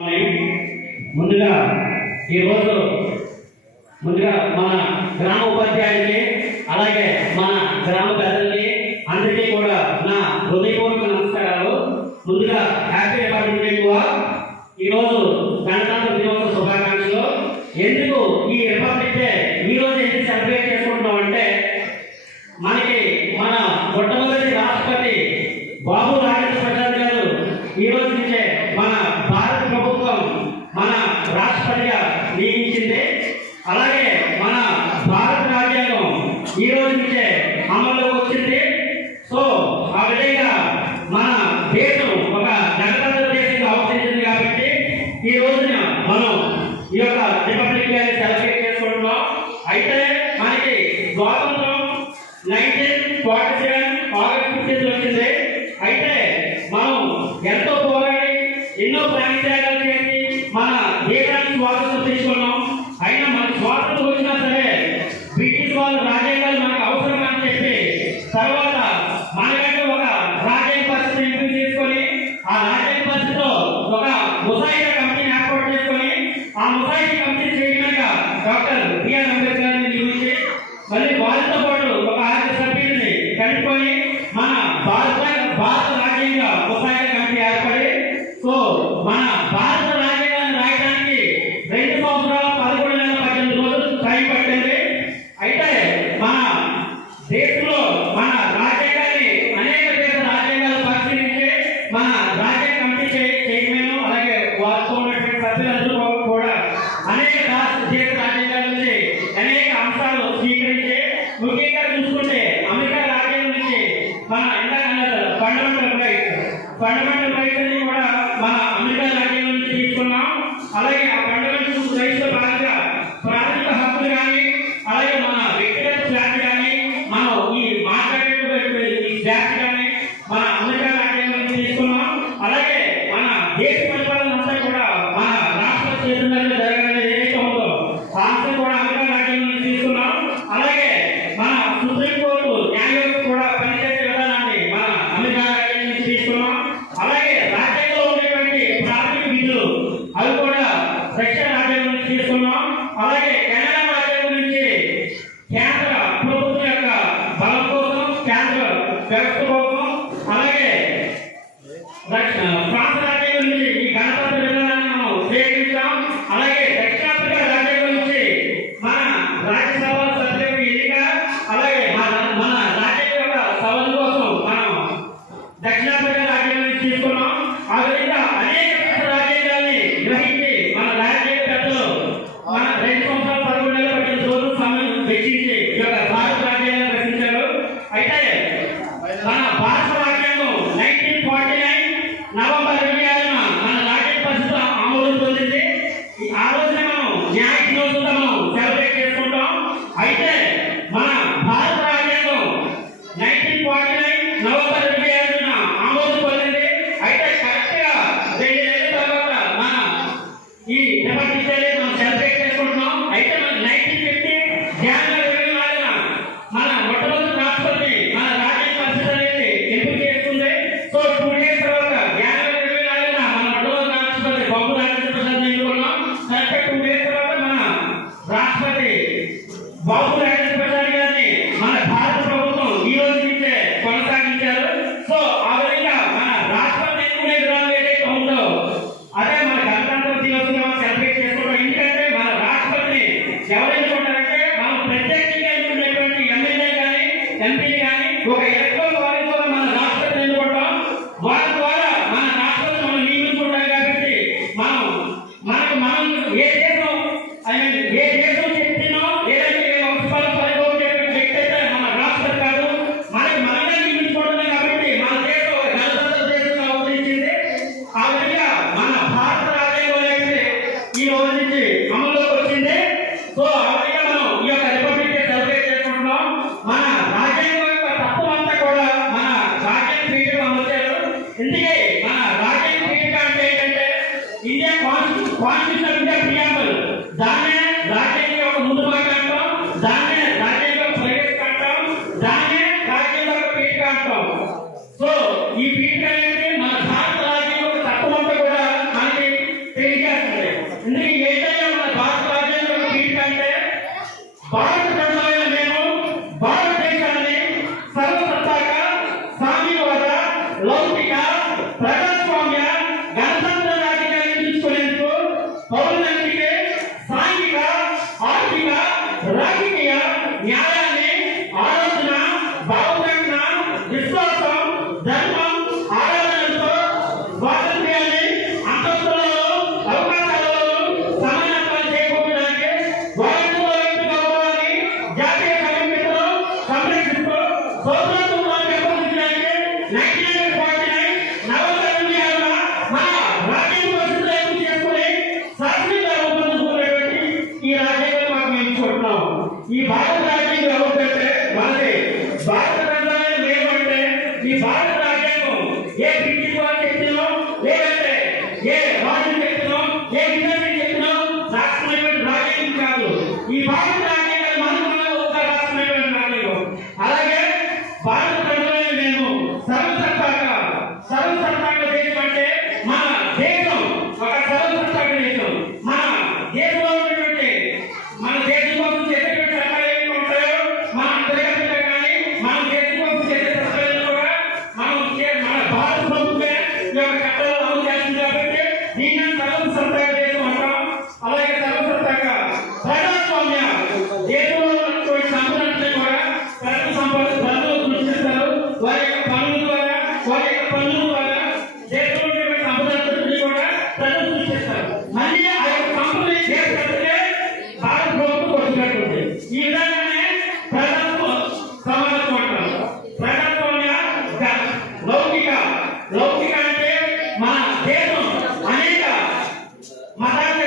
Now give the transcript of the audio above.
ముందుగా ఈరోజు ముందుగా మన గ్రామ ఉపాధ్యాయులకి అలాగే మన గ్రామ పెద్దలకి అందరికీ కూడా నా హృదయపూర్వక నమస్కారాలు. ముందుగా హ్యాపీ రిపబ్లిక్ డే. ఈరోజు గణతంత్ర దినోత్సవ శుభాకాంక్షలు. ఎందుకు ఈ రిపబ్లిక్ డే ఈరోజు ఎందుకు సెలబ్రేట్ చేసుకుంటున్నాం అంటే మనకి మన మొట్టమొదటి రాష్ట్రపతి బాబు రాజేంద్ర ప్రసాద్ గారు ఈ రోజు నుంచే మన భారత ప్రభుత్వం మన రాష్ట్రపతిగా నియమించింది. అలాగే మన భారత రాజ్యాంగం ఈ రోజు నుంచే అమల్లోకి వచ్చింది. సో ఆ విధంగా మన దేశం ఒక గణతంత్ర దేశంగా అవతరించింది కాబట్టి ఈ రోజున మనం ఈ యొక్క రిపబ్లిక్ డే సెలబ్రేట్ చేసుకుంటున్నాం. అయితే మనకి స్వాతంత్రం 1947 ఆగస్టు 15 వచ్చింది. అయితే మనం ఎంతో పోరాడి ఎన్నో ప్రాణత్యాగాలు చేసి మన దేశానికి స్వాతంత్రం తీసుకున్నాం. అయినా మన స్వాతంత్రం వచ్చినా సరే బ్రిటిష్ వాళ్ళు రాజ్యాంగాలు మనకు అవసరం అని చెప్పి తర్వాత మనకంటే ఒక రాజ్యాంగ పరిస్థితిని ఎంపిక చేసుకొని ఆ రాజ్యాంగ పరిస్థితిలో ఒక ముసాయిదా కమిటీని ఏర్పాటు చేసుకొని ఆ ముసాయిదా కమిటీ చైర్మన్గా డాక్టర్ బిఆర్ అంబేద్కర్ గారిని నియమించి మళ్ళీ వారితో పాటు ఒక 6 సభ్యుల్ని కలుపుకొని మన భారత రాజ్యాంగ ముసాయిదా కమిటీ ఏర్పడి సో మన భారత రాజ్యాంగాన్ని రాయడానికి 2 సంవత్సరాల 11 నెలల 18 రోజులు టైం పట్టింది. అయితే మన దేశంలో మన రాజ్యాంగాన్ని అనేక దేశ రాజ్యాంగాలు పరిశీలించి మన రాజ్యాంగ కమిటీ చైర్మన్ అలాగే వారితో ఉన్నటువంటి సభ్యులందరూ కూడా అనేక దేశ రాజ్యాంగాల నుంచి అనేక అంశాలు స్వీకరించి ముఖ్యంగా చూసుకుంటే అమెరికా రాజ్యాంగం నుంచి మన ఫండమెంటల్ రైట్స్ అన్ని కూడా మన అమెరికా రాజ్యాంగం నుంచి తీసుకున్నాం. అలాగే ఆ ఫండమెంటల్ రైట్స్ లో భాగంగా ప్రాథమిక హక్కులు కానీ అలాగే మన వ్యక్తిగత స్వేచ్ఛ కానీ మనం ఈ మాట్లాడేటువంటి ఈ స్వేచ్ఛ కానీ మన అమెరికా రాజ్యాంగం నుంచి తీసుకున్నాం. అలాగే మన దేశ పరిపాలన అంతా కూడా మన రాష్ట్ర చేతుల్లో జరగాలని ఏదైతే ఉందో ఆ అంశం కూడా అమెరికా రాజ్యాంగం నుంచి తీసుకున్నాం. అలాగే మన సుప్రీంకోర్టు న్యాయవ్యవస్థ కూడా పనిచేసే విధానాన్ని మన అమెరికా రాజ్యాంగం నుంచి తీసుకున్నాం. అలాగే రాజ్యాంగంలో ఉండేటువంటి ప్రాథమిక విధులు అవి కూడా రష్యా రాజ్యాంగం నుంచి తీసుకున్నాం. అలాగే కెనడా రాజ్యాంగం నుంచి కేంద్ర ప్రభుత్వం యొక్క బలం కోసం కేంద్ర వ్యవస్థ కోసం అలాగే ఫ్రాన్స్ రాజ్యాంగం నుంచి ఈ గణతంత్ర విధానాన్ని మనం ఉపయోగించాం. అలాగే దక్షిణాఫ్రికా రాజ్యాంగం నుంచి మన రాజ్యసభ సభ్యుల ఎన్నిక అలాగే మన రాజ్యాంగ యొక్క సవరణ కోసం మనం దక్షిణాఫ్రికా రాజ్యాంగం నుంచి తీసుకున్నాం. ఆ విధంగా అనేక రాజ్యాంగాల్ని గ్రహించి మన రాజ్యాంగ పెద్దలు మన 2 సంవత్సరాల 11 నెలల 18 రోజుల సమయం వెచ్చించి ఈ యొక్క భారత రాజ్యాంగాన్ని రచించారు. అయితే మన భారత రాజ్యాంగం 1949 నవంబర్ 26న మన రాజ్యాంగ పరిస్థితి ఆమోదం పొందింది. ఆ రోజున మనం న్యాయ దినోత్సవంగా మనం సెలబ్రేట్ చేసుకుంటాం. అయితే మన భారత రాజ్యాంగం 1949 నవంబర్ 26న ఆమోదం పొందింది. అయితే కరెక్ట్ గా 2 నెలల తర్వాత మన ఈ రిపబ్లిక్ డే మనం సెలబ్రేట్ చేసుకుంటున్నాం. అయితే మన 1950 జనవరి 24న మన మొట్టమొదటి రాష్ట్రపతి మన రాజ్యాంగ పరిస్థితి అనేది ఎంపిక చేసుకుంది. సో 2 డేస్ తర్వాత జనవరి 24న మన మొట్టమొదటి రాష్ట్రపతి బాబు రాజేంద్ర ప్రసాద్ ఎన్నుకున్నాం. కరెక్ట్ 2 డేస్ తర్వాత మన రాష్ట్రపతి బాబు రాజేంద్ర ప్రసాద్ గారిని మన భారత ప్రభుత్వం ఈ రోజు నుంచే కొనసాగించారు. సో ఆ విధంగా మన రాష్ట్రపతి ఎన్నుకునే విధానం ఏదైతే ఉందో అదే మన గణతంత్ర దినోత్సవం సెలబ్రేట్ చేసుకుంటాం. ఎందుకంటే మన రాష్ట్రపతిని ఎవరు ఎన్నుకుంటారంటే మనం ప్రత్యేకంగా ఎన్నుకునేటువంటి ఎమ్మెల్యే కానీ ఎంపీలు కానీ ఒక ఎలక్ట్రల్ వారి ద్వారా మన రాష్ట్రపతిని ఎన్నుకుంటాం. వారి ద్వారా మన రాష్ట్రపతి మనం నియమించుకుంటాం. కాబట్టి మనం ఏ దేశం ఏ దేశం చెప్తున్నా ఏదైతే వంశపాల పరిగొట్టేటువంటి వ్యక్తి అయితే మన రాష్ట్రపతి కాదు, మనమే నియమించుకోవడమే. కాబట్టి మన దేశం ఒక గణతంత్ర దేశంగా అవతరించింది. ఆ విధంగా మన భారత రాజ్యాంగం అనేది ఈ రోజు నుంచి అమల్లోకి వచ్చింది. సో ఆ విధంగా మనం ఈ యొక్క రిపబ్లిక్ డే సెలబ్రేట్ చేసుకుంటున్నాం. మన రాజ్యాంగం యొక్క తత్వం అంతా కూడా మన రాజ్యాంగ పీఠిక అమర్చారు. ఎందుకే మన రాజ్యాంగ పీఠిక అంటే ఏంటంటే India constitution of India preamble, దాన్నే రాజ్యాంగం యొక్క ముందు భాగం అంటాం, దాన్నే రాజ్యాంగ ప్రవేశం అంటాం, దాన్నే రాజ్యాంగ యొక్క పీఠిక అంటాం. సో ఈ పీఠిక అనేది మన భారత రాజ్యాంగం యొక్క తత్వం అంతా కూడా మనకి తెలియజేస్తుంది. ఎందుకంటే ఏంటంటే మన భారత రాజ్యాంగం ఏంటంటే భారత ప్రజలైన మేము భారతదేశాన్ని సర్వసత్తాక సామ్యవాద లౌకిక ప్రజాస్వామ్య గణతంత్ర రాజ్యాన్ని తీసుకునేందుకు పౌరులందరికీ సాంఘిక ఆర్థిక రాజకీయ న్యాయాన్ని ఆలోచన భావన విశ్వాసం ధర్మం ఆరాధనతో స్వాతంత్ర్యాన్ని అంతస్తులలో అవకాశాలలో సమానత్వాన్ని చేకూర్చడానికి వారితో గౌరవాన్ని జాతీయ సమైక్యతను సంరక్షిస్తూ సోదరత్వాన్ని పెంపొందించడానికి 1949 నవంబర్ 26న మన రాజ్యాంగ పరిస్థితులను చేసుకుని శాస్త్రీయంగా రూపొందించుకున్నటువంటి ఈ రాజ్యాంగం మాకు మేము చూస్తున్నాం. ఈ భారత రాజ్యాంగం ఎవరికంటే మనది. భారత ప్రజలైన మేమంటే ఈ భారత రాజ్యాంగం ఏ బ్రిటిష్ వారు చెప్పినో లేదంటే ఏ రాజు చెప్పినో ఏ విధానం చెప్పినో రాష్ట్రమైనటువంటి రాజ్యాంగం కాదు. ఈ భారత రాజ్యాంగం మన ఒక రాష్ట్రమైనటువంటి రాజ్యాంగం. అలాగే భారత ప్రజలైన మేము సర్వసత్తాక దేశం అంటే మన దేశం ఒక సర్వసత్తాక దేశం. మన దేశంలో ఉన్నటువంటి మన దేశం కోసం చేసేటువంటి చట్టాలు ఏమి ఉంటాయో మన అంతర్గతంగా కానీ మన దేశం కోసం చేసే చట్టాలను కూడా మన భారత ప్రభుత్వమే ఈ యొక్క చట్టాలు అమలు చేస్తుంది. కాబట్టి దీన్ని సర్వసత్తాక దేశం అంటాం. అలాగే సర్వసత్తాక ప్రజాస్వామ్య దేశంలో ఉన్నటువంటి సంపదను కూడా ప్రజల సంపద ప్రజలు సృష్టిస్తారు. వారి యొక్క పనుల ద్వారా వారి యొక్క పన్నుల ద్వారా దేశంలో ఉన్నటువంటి సంపదను కూడా ప్రజలు సృష్టిస్తారు. మళ్ళీ ఆ యొక్క సంపదని చేపడితే భారత ప్రభుత్వం వచ్చినట్టుంది. ఈ విధంగానే సమానత్వం అంటారు. ప్రజాస్వామ్య లౌకిక అంటే మన దేశం అనేక మతాలు